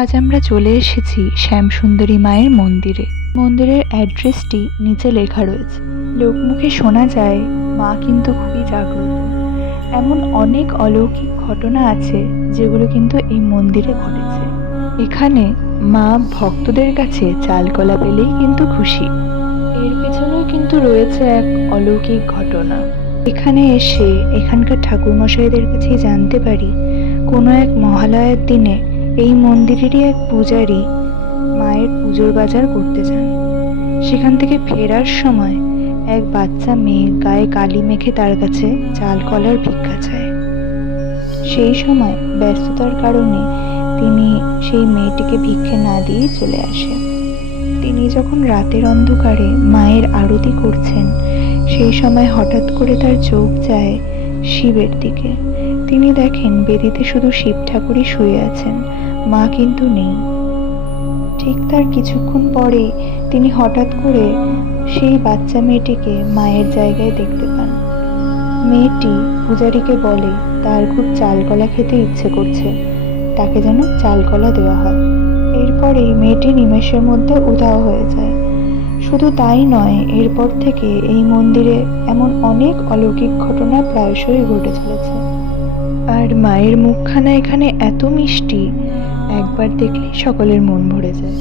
আজ আমরা চলে এসেছি শ্যামসুন্দরী মায়ের মন্দিরে। মন্দিরের অ্যাড্রেসটি নিচে লেখা রয়েছে। লোকমুখে শোনা যায় মা কিন্তু খুবই জাগ্রত। এমন অনেক অলৌকিক ঘটনা আছে যেগুলো কিন্তু এই মন্দিরে ঘটেছে। এখানে মা ভক্তদের কাছে চালকলা পেলেই কিন্তু খুশি। এর পেছনেও কিন্তু রয়েছে এক অলৌকিক ঘটনা। এখানে এসে এখানকার ঠাকুরমশাইদের কাছে জানতে পারি, কোনো এক মহালয়ার দিনে এই মন্দিরেরই এক পূজারী মায়ের পুজোর বাজার করতে যান। সেখান থেকে ফেরার সময় এক বাচ্চা মেয়ে গায়ে কালি মেখে তার কাছে চাল কলার ভিক্ষা চায়। সেই সময় ব্যস্ততার কারণে তিনি সেই মেয়েটিকে ভিক্ষে না দিয়ে চলে আসেন। তিনি যখন রাতের অন্ধকারে মায়ের আরতি করছেন, সেই সময় হঠাৎ করে তার চোখ যায় শিবের দিকে। তিনি দেখেন বেদিতে শুধু শিব ঠাকুরই শুয়ে আছেন, মা কিন্তু নেই। ঠিক তার কিছুক্ষণ পরে তিনি হঠাৎ করে সেই বাচ্চা মেয়েটিকে মায়ের জায়গায় দেখতে পান। মেয়েটি পূজারীকে বলে তার খুব চালকলা খেতে ইচ্ছে করছে, তাকে যেন চালকলা দেওয়া হয়। এরপরেই মেয়েটি নিমেষের মধ্যে উধাও হয়ে যায়। শুধু তাই নয়, এরপর থেকে এই মন্দিরে এমন অনেক অলৌকিক ঘটনা প্রায়শই ঘটে চলেছে। আর মায়ের মুখখানা এখানে এত মিষ্টি, একবার দেখলেই সকলের মন ভরে যায়।